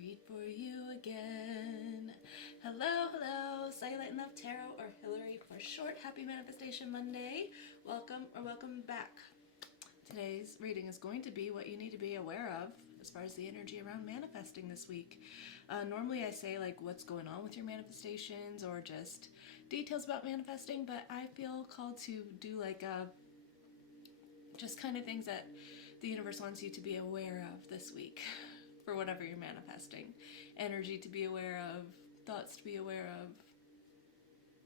read for you again. Hello, hello, Silent Love Tarot, or Hillary for short. Happy Manifestation Monday. Welcome or welcome back. Today's reading is going to be what you need to be aware of as far as the energy around manifesting this week. Normally I say like what's going on with your manifestations or just details about manifesting, but I feel called to do like just kind of things that the universe wants you to be aware of this week for whatever you're manifesting. Energy to be aware of, thoughts to be aware of,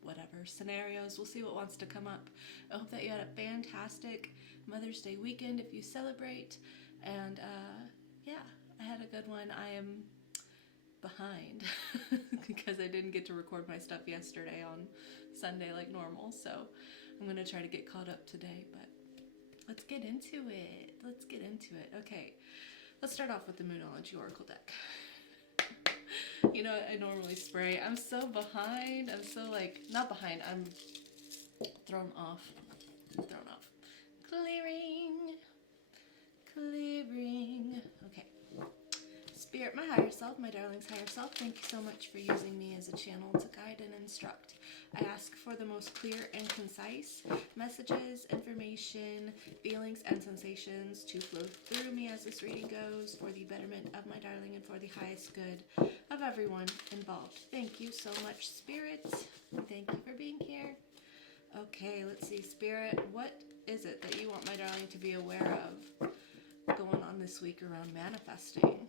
whatever, scenarios. We'll see what wants to come up. I hope that you had a fantastic Mother's Day weekend if you celebrate. And yeah, I had a good one. I am behind because I didn't get to record my stuff yesterday on Sunday like normal. So I'm going to try to get caught up today, but let's get into it. Okay, let's start off with the Moonology Oracle deck. You know, I normally spray. I'm so behind. I'm so like, not behind. I'm thrown off. Clearing. Okay. Spirit, my higher self, my darling's higher self, thank you so much for using me as a channel to guide and instruct. I ask for the most clear and concise messages, information, feelings, and sensations to flow through me as this reading goes for the betterment of my darling and for the highest good of everyone involved. Thank you so much, Spirit. Thank you for being here. Okay, let's see, Spirit, what is it that you want my darling to be aware of going on this week around manifesting?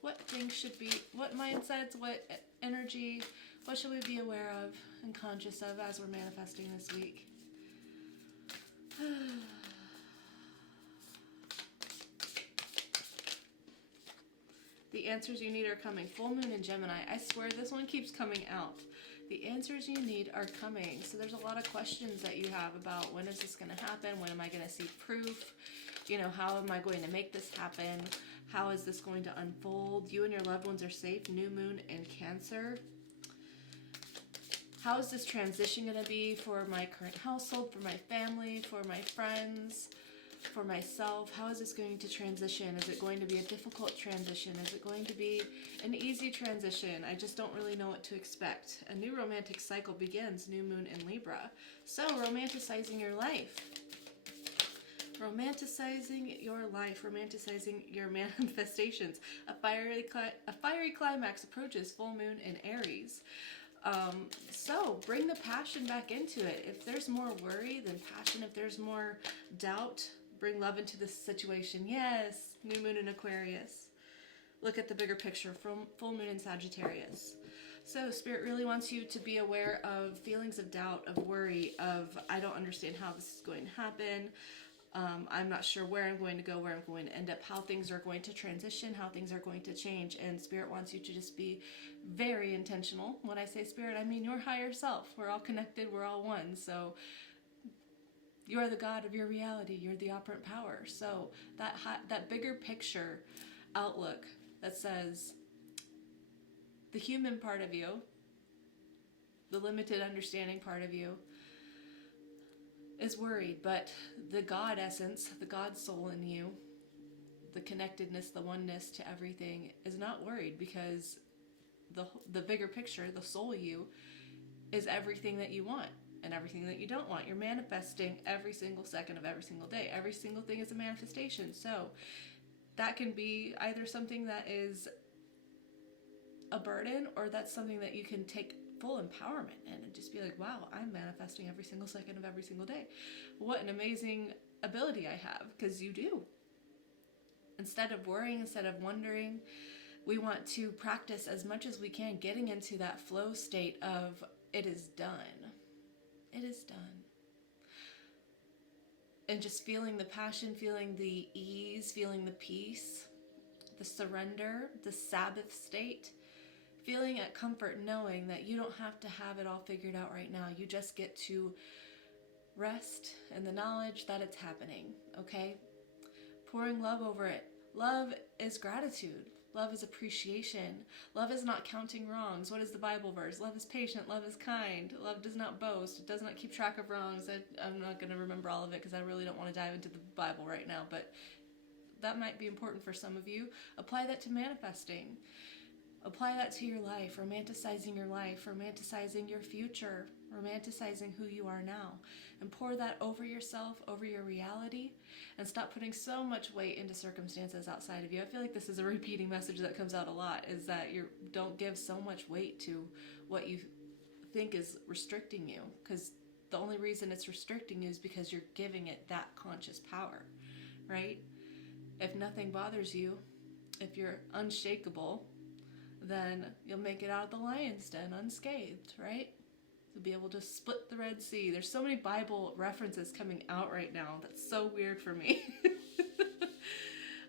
What things should be, what mindsets, what energy, what should we be aware of and conscious of as we're manifesting this week? The answers you need are coming. Full moon in Gemini. I swear this one keeps coming out. The answers you need are coming. So there's a lot of questions that you have about when is this going to happen? When am I going to see proof? You know, how am I going to make this happen? How is this going to unfold? You and your loved ones are safe. New moon in Cancer. How is this transition going to be for my current household, for my family, for my friends, for myself? How is this going to transition? Is it going to be a difficult transition? Is it going to be an easy transition? I just don't really know what to expect. A new romantic cycle begins, new moon in Libra. So, romanticizing your life. Romanticizing your life, romanticizing your manifestations. A fiery climax approaches, full moon in Aries. So bring the passion back into it. If there's more worry than passion, if there's more doubt, bring love into this situation. Yes, new moon in Aquarius. Look at the bigger picture from full moon in Sagittarius. So Spirit really wants you to be aware of feelings of doubt, of worry, of I don't understand how this is going to happen. I'm not sure where I'm going to go, where I'm going to end up, how things are going to transition, how things are going to change. And Spirit wants you to just be very intentional. When I say Spirit, I mean your higher self. We're all connected. We're all one. So you are the God of your reality. You're the operant power. So that bigger picture outlook that says the human part of you, the limited understanding part of you, is worried, but the God essence, the God soul in you, the connectedness, the oneness to everything is not worried, because the bigger picture, the soul you, is everything that you want and everything that you don't want. You're manifesting every single second of every single day. Every single thing is a manifestation. So that can be either something that is a burden, or that's something that you can take full empowerment in and just be like, wow, I'm manifesting every single second of every single day. What an amazing ability I have, because you do. Instead of worrying, instead of wondering, we want to practice as much as we can getting into that flow state of it is done. It is done. And just feeling the passion, feeling the ease, feeling the peace, the surrender, the Sabbath state. Feeling at comfort knowing that you don't have to have it all figured out right now. You just get to rest in the knowledge that it's happening, okay? Pouring love over it. Love is gratitude. Love is appreciation. Love is not counting wrongs. What is the Bible verse? Love is patient. Love is kind. Love does not boast. It does not keep track of wrongs. I'm not going to remember all of it because I really don't want to dive into the Bible right now, but that might be important for some of you. Apply that to manifesting. Apply that to your life, romanticizing your future, romanticizing who you are now, and pour that over yourself, over your reality, and stop putting so much weight into circumstances outside of you. I feel like this is a repeating message that comes out a lot, is that you don't give so much weight to what you think is restricting you, because the only reason it's restricting you is because you're giving it that conscious power, right? If nothing bothers you, if you're unshakable, then you'll make it out of the lion's den unscathed, right? You'll be able to split the Red Sea. There's so many Bible references coming out right now. That's so weird for me.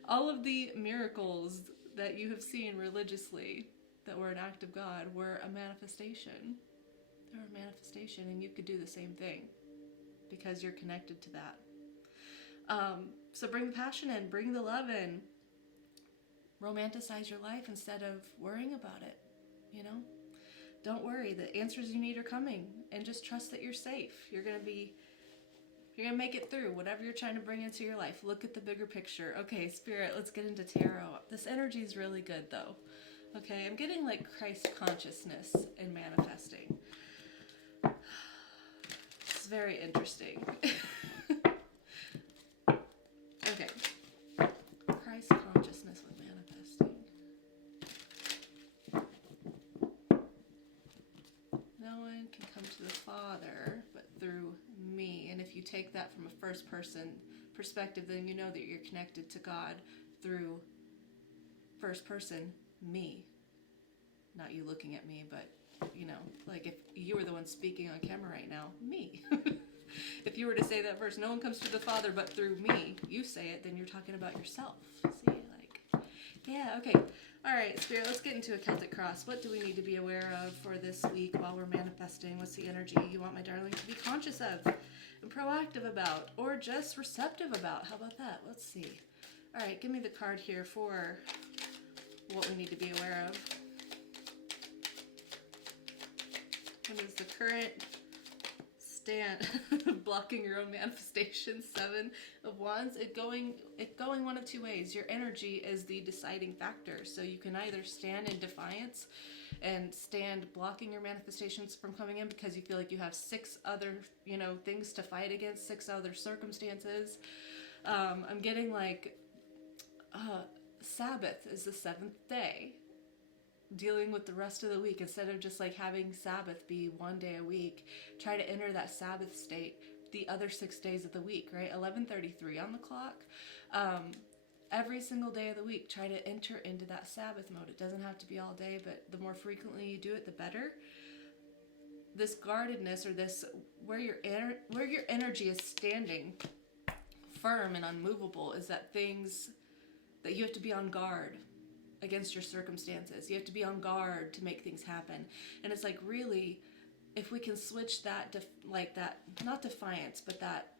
All of the miracles that you have seen religiously that were an act of God were a manifestation. They were a manifestation, and you could do the same thing because you're connected to that. So bring the passion in, bring the love in. Romanticize your life instead of worrying about it, you know? Don't worry, the answers you need are coming, and just trust that you're safe. You're gonna make it through whatever you're trying to bring into your life. Look at the bigger picture. Okay, Spirit, let's get into tarot. This energy is really good though. Okay, I'm getting like Christ consciousness in manifesting. It's very interesting. Okay, Christ consciousness with manifesting. No one can come to the Father but through me. And if you take that from a first person perspective, then you know that you're connected to God through first person me. Not you looking at me, but you know, like if you were the one speaking on camera right now, me. If you were to say that verse, no one comes to the Father but through me, you say it, then you're talking about yourself. See, like, yeah, okay. All right, Spirit, let's get into a Celtic Cross. What do we need to be aware of for this week while we're manifesting? What's the energy you want my darling to be conscious of and proactive about, or just receptive about? How about that? Let's see. All right, give me the card here for what we need to be aware of. What is the current stand blocking your own manifestation? 7 of Wands. It going one of two ways. Your energy is the deciding factor. So you can either stand in defiance and stand blocking your manifestations from coming in because you feel like you have 6 other, you know, things to fight against, 6 other circumstances. I'm getting like Sabbath is the 7th day. Dealing with the rest of the week, instead of just like having Sabbath be one day a week, try to enter that Sabbath state the other 6 days of the week, right? 11:33 on the clock. Every single day of the week, try to enter into that Sabbath mode. It doesn't have to be all day, but the more frequently you do it, the better. This guardedness, or this where your energy is standing firm and unmovable, is that things that you have to be on guard against your circumstances. You have to be on guard to make things happen. And it's like, really, if we can switch that, that, not defiance, but that,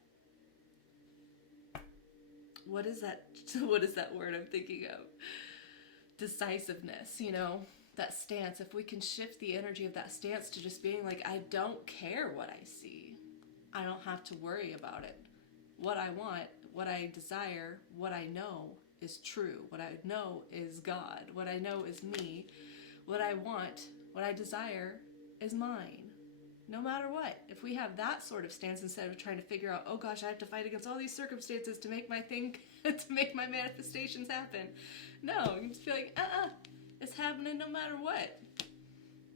what is that word I'm thinking of? Decisiveness, you know, that stance. If we can shift the energy of that stance to just being like, I don't care what I see. I don't have to worry about it. What I want, what I desire, what I know is true. What I know is God. What I know is me. What I want, what I desire is mine. No matter what. If we have that sort of stance instead of trying to figure out, oh gosh, I have to fight against all these circumstances to make my thing, to make my manifestations happen. No, you just be like, it's happening no matter what.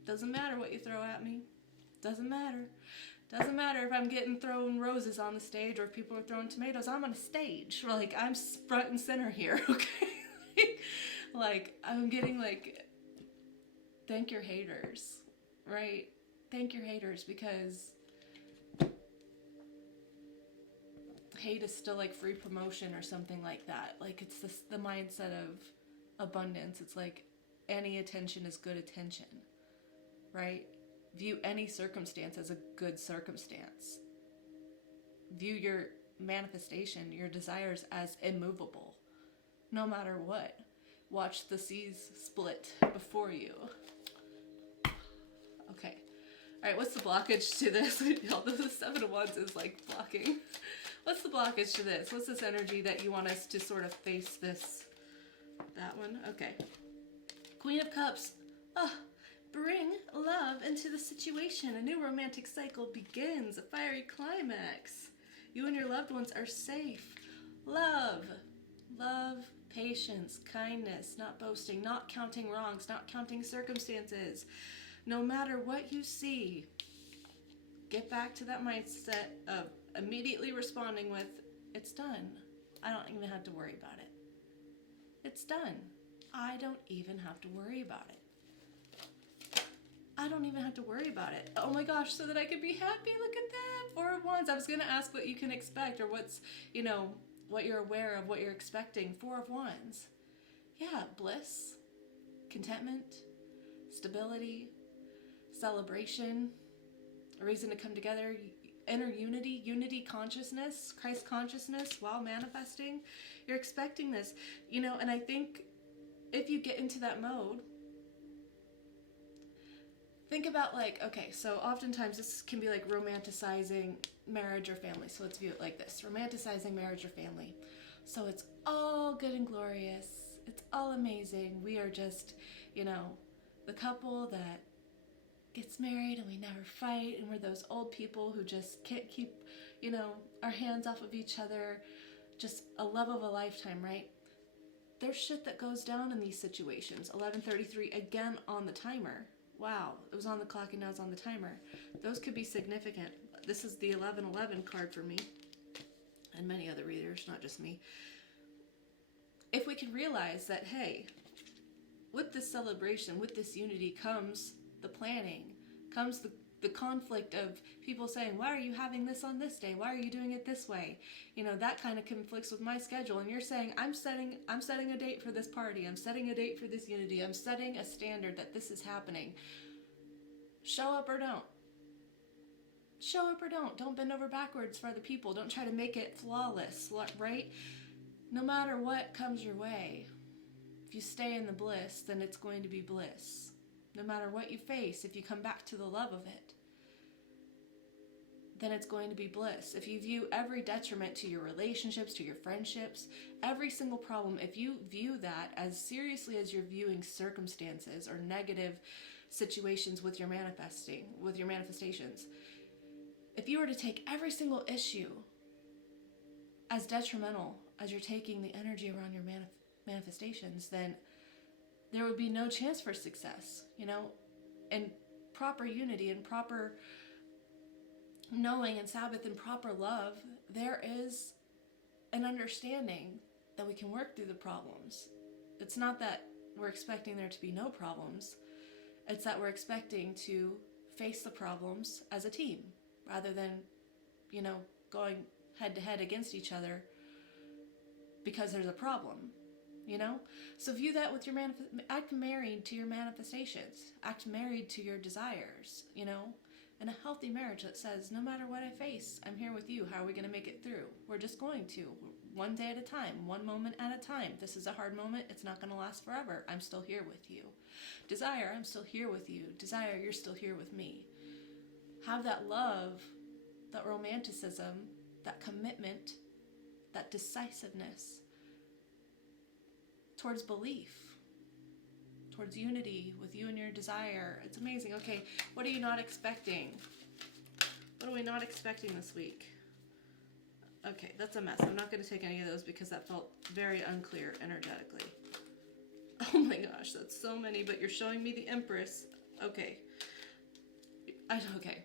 Doesn't matter what you throw at me. Doesn't matter. Doesn't matter if I'm getting thrown roses on the stage or if people are throwing tomatoes. I'm on a stage. Like, I'm front and center here, okay? Like, I'm getting, like, thank your haters, right? Thank your haters, because hate is still, like, free promotion or something like that. Like, it's the mindset of abundance. It's like, any attention is good attention, right? View any circumstance as a good circumstance. View your manifestation, your desires, as immovable, no matter what. Watch the seas split before you. Okay. All right, what's the blockage to this? Although the 7 of Wands is like blocking. What's the blockage to this? What's this energy that you want us to sort of face this? That one? Okay. Queen of Cups. Oh, bring love into the situation. A new romantic cycle begins, a fiery climax. You and your loved ones are safe. Love. Love, patience, kindness, not boasting, not counting wrongs, not counting circumstances. No matter what you see, get back to that mindset of immediately responding with, it's done. I don't even have to worry about it. It's done. I don't even have to worry about it. I don't even have to worry about it. Oh my gosh, so that I could be happy. Look at that. 4 of Wands. I was going to ask what you can expect, or what's, what you're aware of, what you're expecting. 4 of Wands. Yeah, bliss, contentment, stability, celebration, a reason to come together, inner unity consciousness, Christ consciousness while manifesting. You're expecting this, and I think if you get into that mode, think about so oftentimes this can be like romanticizing marriage or family. So let's view it like this: romanticizing marriage or family. So it's all good and glorious. It's all amazing. We are just, the couple that gets married and we never fight, and we're those old people who just can't keep, our hands off of each other. Just a love of a lifetime, right? There's shit that goes down in these situations. 11:33 again on the timer. Wow, it was on the clock and now it's on the timer. Those could be significant. This is the 11:11 card for me and many other readers, not just me. If we can realize that, hey, with this celebration, with this unity comes the planning, comes the conflict of people saying, why are you having this on this day? Why are you doing it this way? That kind of conflicts with my schedule. And you're saying, I'm setting a date for this party. I'm setting a date for this unity. I'm setting a standard that this is happening. Show up or don't. Show up or don't. Don't bend over backwards for other people. Don't try to make it flawless, right? No matter what comes your way, if you stay in the bliss, then it's going to be bliss. No matter what you face, if you come back to the love of it, then it's going to be bliss. If you view every detriment to your relationships, to your friendships, every single problem, if you view that as seriously as you're viewing circumstances or negative situations with your manifestations, if you were to take every single issue as detrimental as you're taking the energy around your manifestations, then there would be no chance for success, and proper unity and proper knowing and Sabbath and proper love. There is an understanding that we can work through the problems. It's not that we're expecting there to be no problems. It's that we're expecting to face the problems as a team rather than, going head to head against each other because there's a problem. So view that with your act married to your manifestations, act married to your desires, and a healthy marriage that says, no matter what I face, I'm here with you. How are we going to make it through? We're just going to, one day at a time, one moment at a time. This is a hard moment. It's not going to last forever. I'm still here with you. Desire, I'm still here with you. Desire, you're still here with me. Have that love, that romanticism, that commitment, that decisiveness towards belief, towards unity with you and your desire. It's amazing. Okay, what are you not expecting? What are we not expecting this week? Okay, that's a mess. I'm not going to take any of those because that felt very unclear energetically. Oh my gosh, that's so many, but you're showing me the Empress. Okay. Okay.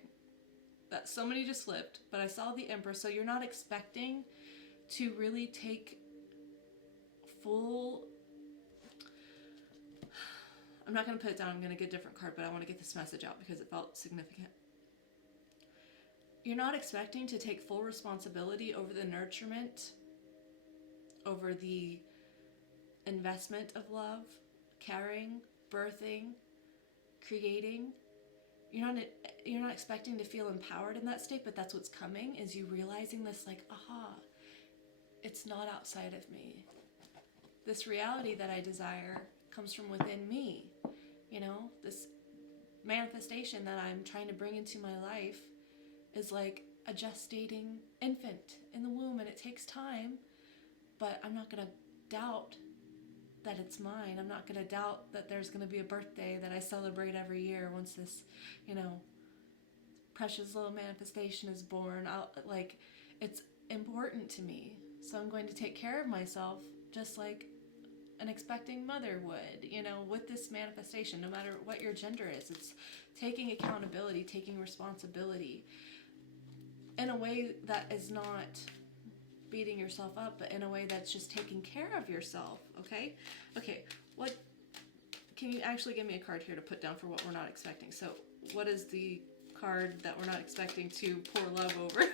That so many just flipped, but I saw the Empress, so you're not expecting to really take full... I'm not going to put it down. I'm going to get a different card, but I want to get this message out because it felt significant. You're not expecting to take full responsibility over the nurturement, over the investment of love, caring, birthing, creating. You're not expecting to feel empowered in that state, but that's what's coming, is you realizing this, aha, it's not outside of me. This reality that I desire comes from within me. This manifestation that I'm trying to bring into my life is like a gestating infant in the womb, and it takes time, but I'm not going to doubt that it's mine. I'm not going to doubt that there's going to be a birthday that I celebrate every year once this, precious little manifestation is born. It's important to me. So I'm going to take care of myself just like an expecting mother would, with this manifestation, no matter what your gender is. It's taking accountability, taking responsibility in a way that is not beating yourself up, but in a way that's just taking care of yourself, okay? Okay, what, can you actually give me a card here to put down for what we're not expecting? So what is the card that we're not expecting to pour love over?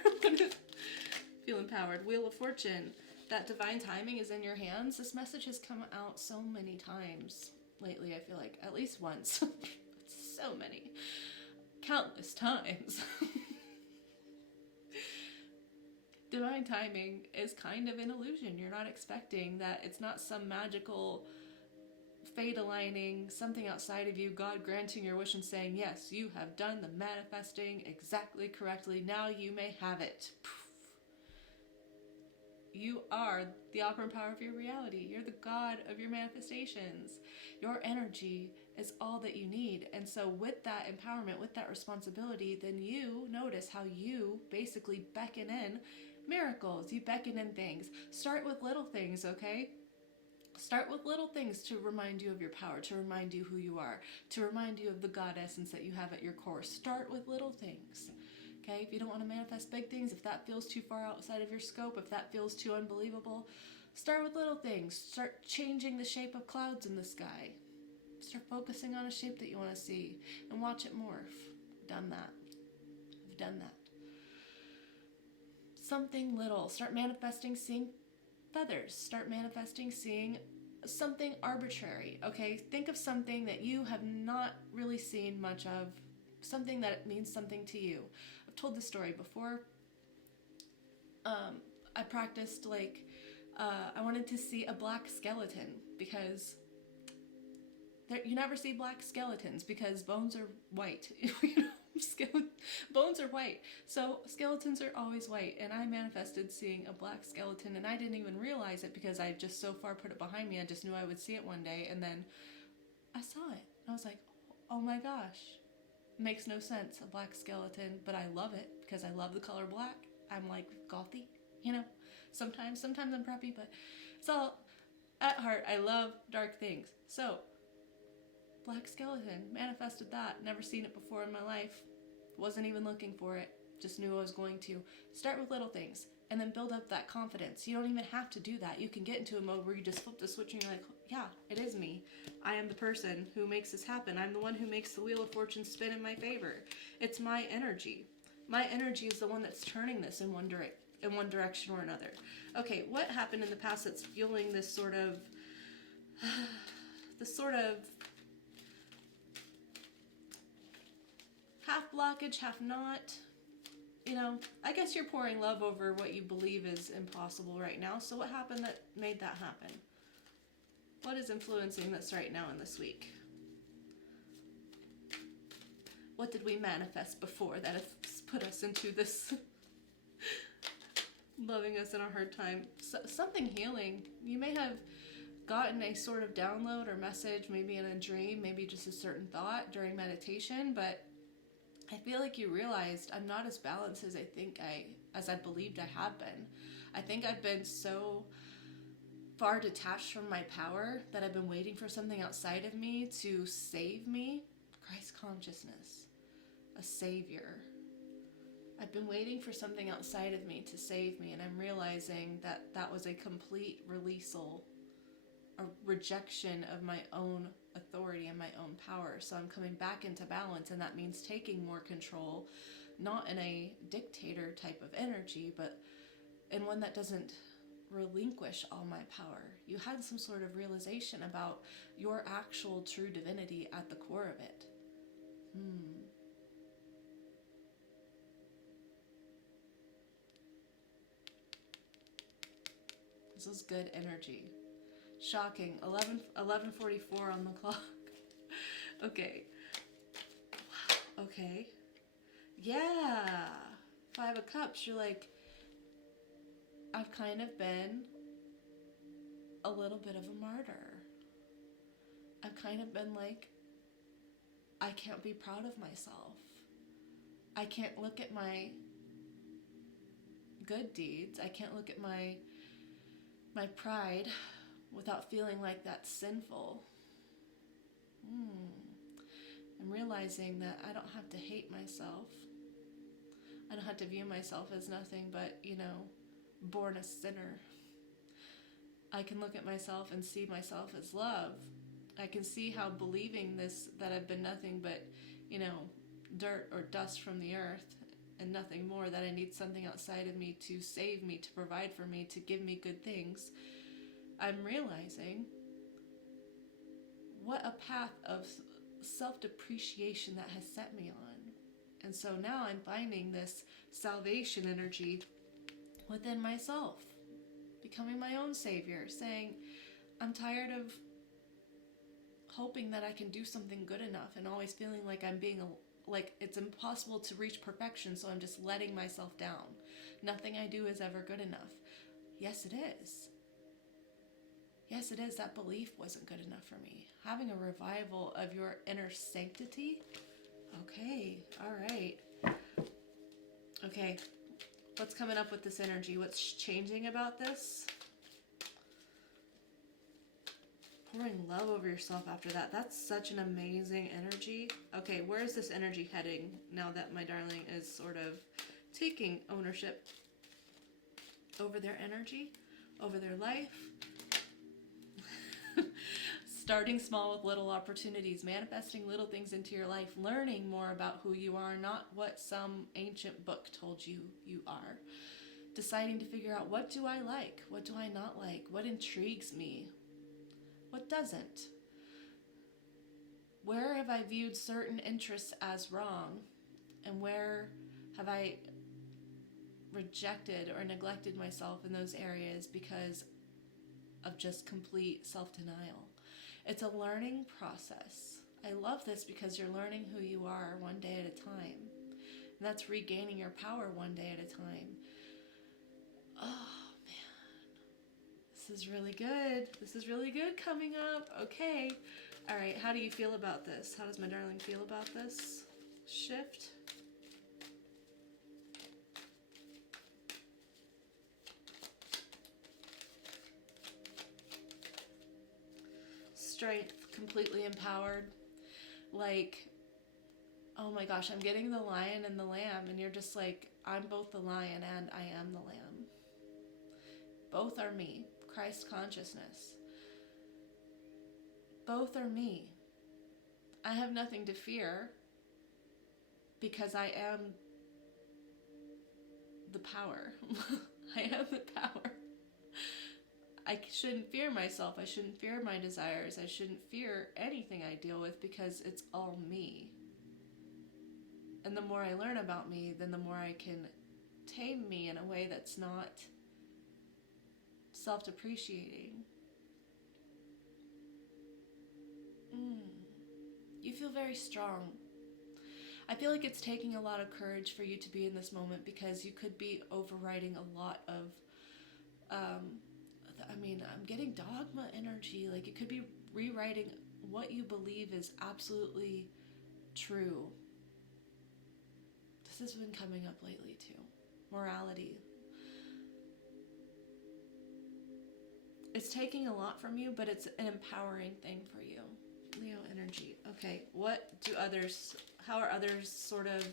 Feel empowered. Wheel of Fortune. That divine timing is in your hands. This message has come out so many times lately, I feel like. At least once. So many. Countless times. Divine timing is kind of an illusion. You're not expecting that. It's not some magical fate aligning, something outside of you, God granting your wish and saying, yes, you have done the manifesting exactly correctly. Now you may have it. You are the operant power of your reality. You're the God of your manifestations. Your energy is all that you need. And so with that empowerment, with that responsibility, then you notice how you basically beckon in miracles. You beckon in things. Start with little things, okay? Start with little things to remind you of your power, to remind you who you are, to remind you of the God essence that you have at your core. Start with little things. Okay, if you don't want to manifest big things, if that feels too far outside of your scope, if that feels too unbelievable, start with little things. Start changing the shape of clouds in the sky. Start focusing on a shape that you want to see and watch it morph. I've done that. I've done that. Something little. Start manifesting seeing feathers. Start manifesting seeing something arbitrary. Okay, think of something that you have not really seen much of, something that means something to you. I've told this story before. I practiced I wanted to see a black skeleton because you never see black skeletons because bones are white. Bones are white. So skeletons are always white. And I manifested seeing a black skeleton, and I didn't even realize it because I just so far put it behind me. I just knew I would see it one day, and then I saw it. I was like, oh my gosh. Makes no sense, a black skeleton, but I love it because I love the color black. I'm like gothy, Sometimes I'm preppy, but it's all at heart. I love dark things. So, black skeleton, manifested that. Never seen it before in my life. Wasn't even looking for it. Just knew I was going to. Start with little things and then build up that confidence. You don't even have to do that. You can get into a mode where you just flip the switch and you're like, yeah, it is me. I am the person who makes this happen. I'm the one who makes the Wheel of Fortune spin in my favor. It's my energy. My energy is the one that's turning this in one direction or another. Okay, what happened in the past that's fueling this sort of half blockage, half not? I guess you're pouring love over what you believe is impossible right now. So what happened that made that happen? What is influencing this right now in this week? What did we manifest before that has put us into this loving us in a hard time? Something healing. You may have gotten a sort of download or message, maybe in a dream, maybe just a certain thought during meditation, but I feel like you realized I'm not as balanced as I believed I have been. I think I've been so far detached from my power that I've been waiting for something outside of me to save me. Christ consciousness, a savior. I've been waiting for something outside of me to save me, and I'm realizing that that was a complete releasal, a rejection of my own authority and my own power. So I'm coming back into balance, and that means taking more control, not in a dictator type of energy, but in one that doesn't relinquish all my power. You had some sort of realization about your actual true divinity at the core of it. This is good energy. Shocking. 11:44 on the clock. Okay. Wow. Okay. Yeah. 5 of Cups. You're like, I've kind of been a little bit of a martyr. I've kind of been like, I can't be proud of myself. I can't look at my good deeds. I can't look at my pride without feeling like that's sinful. I'm realizing that I don't have to hate myself. I don't have to view myself as nothing but, born a sinner. I can look at myself and see myself as love. I can see how believing this, that I've been nothing but, dirt or dust from the earth and nothing more, that I need something outside of me to save me, to provide for me, to give me good things. I'm realizing what a path of self-depreciation that has set me on. And so now I'm finding this salvation energy within myself, becoming my own savior, saying, I'm tired of hoping that I can do something good enough and always feeling like I'm being like it's impossible to reach perfection, so I'm just letting myself down. Nothing I do is ever good enough. Yes, it is. Yes, it is. That belief wasn't good enough for me. Having a revival of your inner sanctity. Okay, all right. Okay, what's coming up with this energy? What's changing about this? Pouring love over yourself after that. That's such an amazing energy. Okay, where is this energy heading now that my darling is sort of taking ownership over their energy, over their life? Starting small with little opportunities, manifesting little things into your life, learning more about who you are, not what some ancient book told you you are. Deciding to figure out, what do I like? What do I not like? What intrigues me? What doesn't? Where have I viewed certain interests as wrong? And where have I rejected or neglected myself in those areas because of just complete self-denial? It's a learning process. I love this because you're learning who you are one day at a time. And that's regaining your power one day at a time. Oh, this is really good. This is really good coming up. Okay. All right. How do you feel about this? How does my darling feel about this shift? Strength, completely empowered. Like, oh my gosh, I'm getting the lion and the lamb, and you're just like, I'm both the lion and I am the lamb. Both are me. Christ consciousness. Both are me. I have nothing to fear because I am the power. I am the power. I shouldn't fear myself. I shouldn't fear my desires. I shouldn't fear anything I deal with because it's all me. And the more I learn about me, then the more I can tame me in a way that's not self-depreciating. You feel very strong. I feel like it's taking a lot of courage for you to be in this moment because you could be overriding a lot of I'm getting dogma energy. Like, it could be rewriting what you believe is absolutely true. This has been coming up lately too. Morality. It's taking a lot from you, but it's an empowering thing for you. Leo energy. Okay, how are others sort of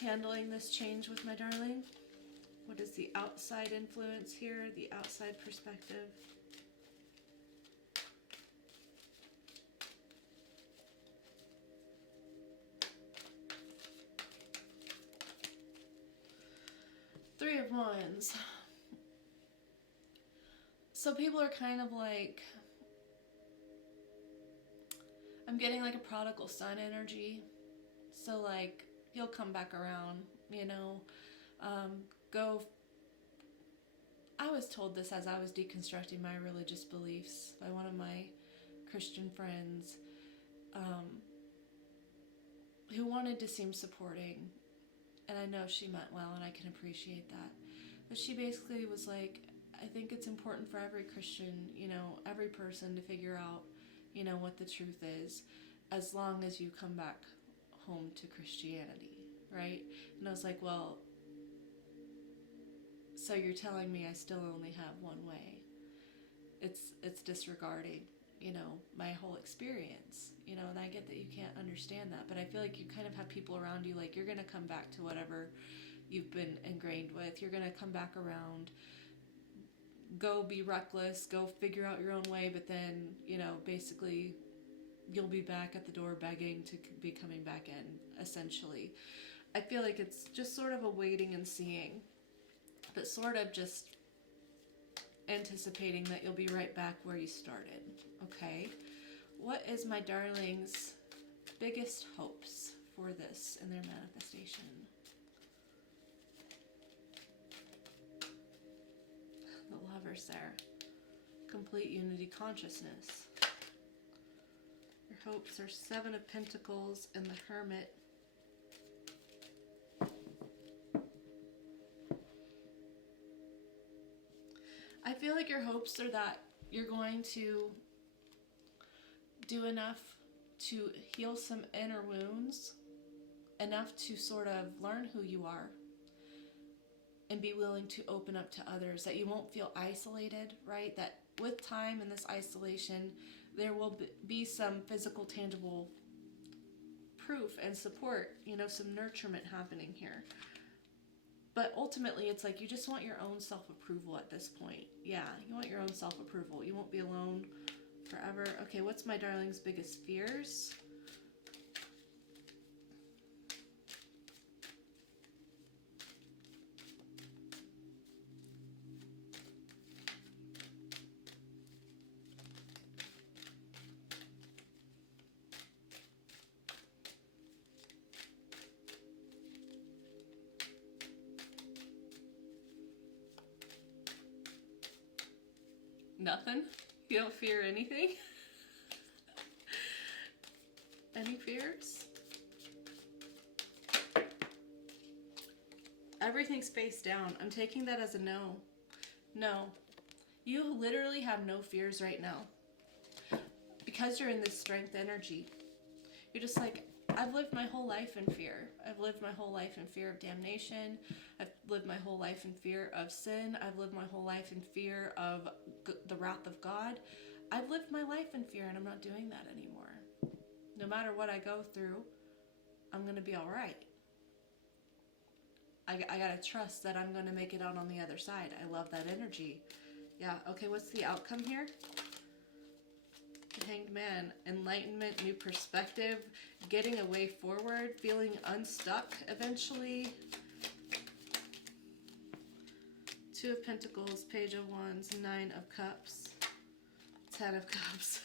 handling this change with my darling? What is the outside influence here, the outside perspective? Three of Wands. So people are kind of like, I'm getting like a prodigal son energy. So like, he'll come back around, I was told this as I was deconstructing my religious beliefs by one of my Christian friends, who wanted to seem supporting, and I know she meant well and I can appreciate that, but she basically was like, I think it's important for every Christian, every person to figure out you know, what the truth is, as long as you come back home to Christianity, right? And I was like, well, so you're telling me I still only have one way. It's disregarding, you know, my whole experience, you know, and I get that you can't understand that, but I feel like you kind of have people around you, like, you're going to come back to whatever you've been ingrained with. You're going to come back around, go be reckless, go figure out your own way, but then, you know, basically you'll be back at the door begging to be coming back in, essentially. I feel like it's just sort of a waiting and seeing, but sort of just anticipating that you'll be right back where you started, okay? What is my darling's biggest hopes for this in their manifestation? The Lovers there. Complete unity consciousness. Your hopes are Seven of Pentacles and the Hermit. I feel like your hopes are that you're going to do enough to heal some inner wounds, enough to sort of learn who you are and be willing to open up to others, that you won't feel isolated, right? That with time and this isolation, there will be some physical, tangible proof and support, you know, some nurturement happening here. But ultimately, it's like you just want your own self-approval at this point. Yeah, you want your own self-approval. You won't be alone forever. Okay, what's my darling's biggest fears? Nothing? You don't fear anything? Any fears? Everything's face down. I'm taking that as a no. No. You literally have no fears right now. Because you're in this strength energy. You're just like, I've lived my whole life in fear. I've lived my whole life in fear of damnation. I've lived my whole life in fear of sin. I've lived my whole life in fear of the wrath of God. I've lived my life in fear, and I'm not doing that anymore. No matter what I go through, I'm going to be all right. I got to trust that I'm going to make it out on the other side. I love that energy. Yeah, okay, what's the outcome here? The Hanged Man. Enlightenment, new perspective, getting a way forward, feeling unstuck eventually. Two of Pentacles, Page of Wands, Nine of Cups, Ten of Cups.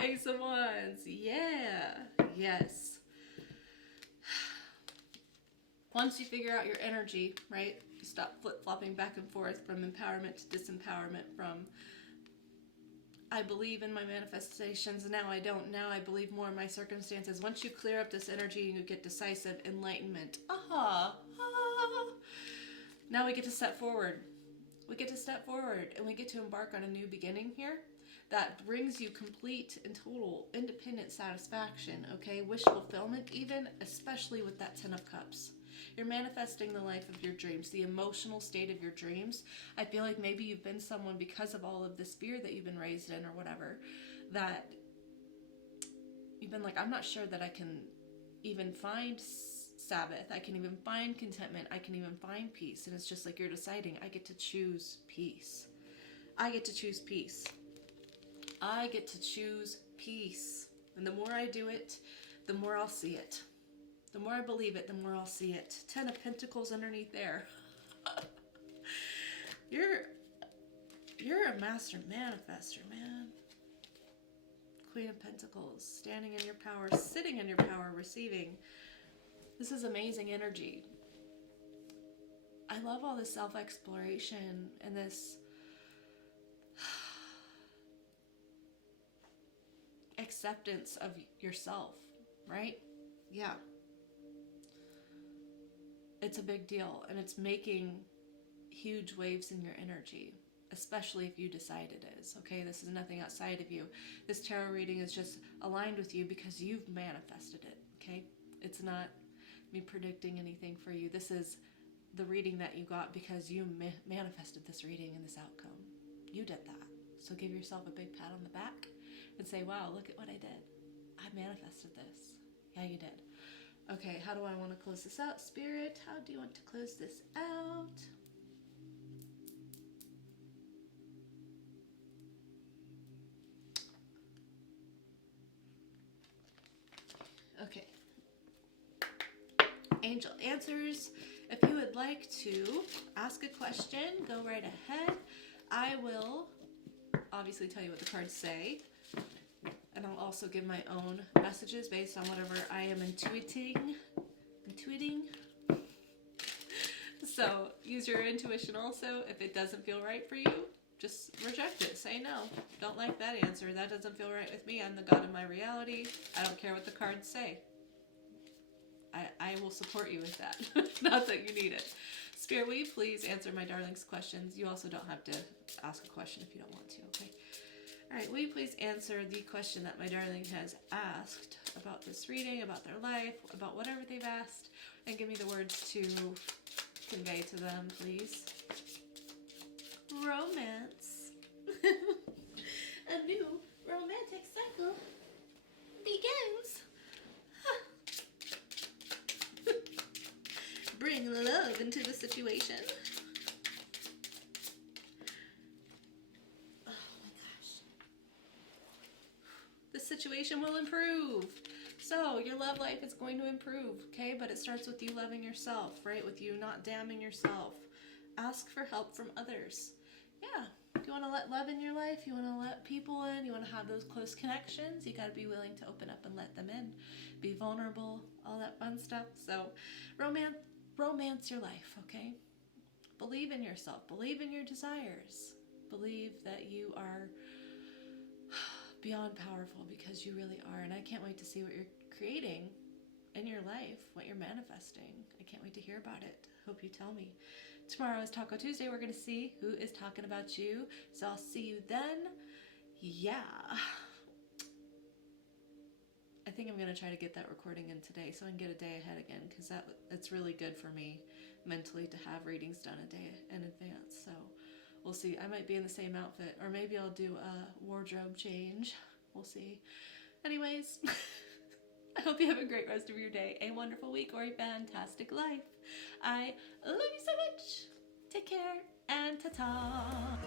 Ace of Wands. Yeah. Yes. Once you figure out your energy, right? You stop flip-flopping back and forth from empowerment to disempowerment, from I believe in my manifestations, now I don't. Now I believe more in my circumstances. Once you clear up this energy and you get decisive, enlightenment. Aha. Now we get to step forward. We get to step forward and we get to embark on a new beginning here that brings you complete and total independent satisfaction, okay? Wish fulfillment even, especially with that Ten of Cups. You're manifesting the life of your dreams, the emotional state of your dreams. I feel like maybe you've been someone, because of all of this fear that you've been raised in or whatever, that you've been like, I'm not sure that I can even find Sabbath. I can even find contentment. I can even find peace. And it's just like you're deciding, I get to choose peace. I get to choose peace. I get to choose peace. And the more I do it, the more I'll see it. The more I believe it, the more I'll see it. Ten of Pentacles underneath there. You're a master manifester, man. Queen of Pentacles, standing in your power, sitting in your power, receiving. This is amazing energy. I love all this self-exploration and this acceptance of yourself, right? Yeah. It's a big deal, and it's making huge waves in your energy. especially if you decide it is, okay? This is nothing outside of you. This tarot reading is just aligned with you because you've manifested it, okay? It's not me predicting anything for you. This is the reading that you got because you manifested this reading and this outcome. You did that. So give yourself a big pat on the back and say, wow, look at what I did. I manifested this. Yeah, you did. Okay, how do I want to close this out? Spirit, how do you want to close this out? Okay. Angel answers. If you would like to ask a question, go right ahead. I will obviously tell you what the cards say. And I'll also give my own messages based on whatever I am intuiting. So use your intuition also. If it doesn't feel right for you, just reject it. Say no. Don't like that answer. That doesn't feel right with me. I'm the God of my reality. I don't care what the cards say. I will support you with that. Not that you need it. Spirit, will you please answer my darling's questions? You also don't have to ask a question if you don't want to, okay? All right, will you please answer the question that my darling has asked about this reading, about their life, about whatever they've asked, and give me the words to convey to them, please. Romance. A new romantic cycle begins. Bring love into the situation. Oh my gosh. The situation will improve. So your love life is going to improve, okay? But it starts with you loving yourself, right? With you not damning yourself. Ask for help from others. Yeah. If you want to let love in your life, you want to let people in, you want to have those close connections, you got to be willing to open up and let them in. Be vulnerable, all that fun stuff. So romance your life, okay? Believe in yourself. Believe in your desires. Believe that you are beyond powerful because you really are. And I can't wait to see what you're creating in your life, what you're manifesting. I can't wait to hear about it. Hope you tell me. Tomorrow is Taco Tuesday. We're going to see who is talking about you. So I'll see you then. Yeah. I think I'm going to try to get that recording in today so I can get a day ahead again, because that's really good for me mentally to have readings done a day in advance. So we'll see. I might be in the same outfit, or maybe I'll do a wardrobe change. We'll see. Anyways, I hope you have a great rest of your day, a wonderful week, or a fantastic life. I love you so much. Take care, and ta-ta.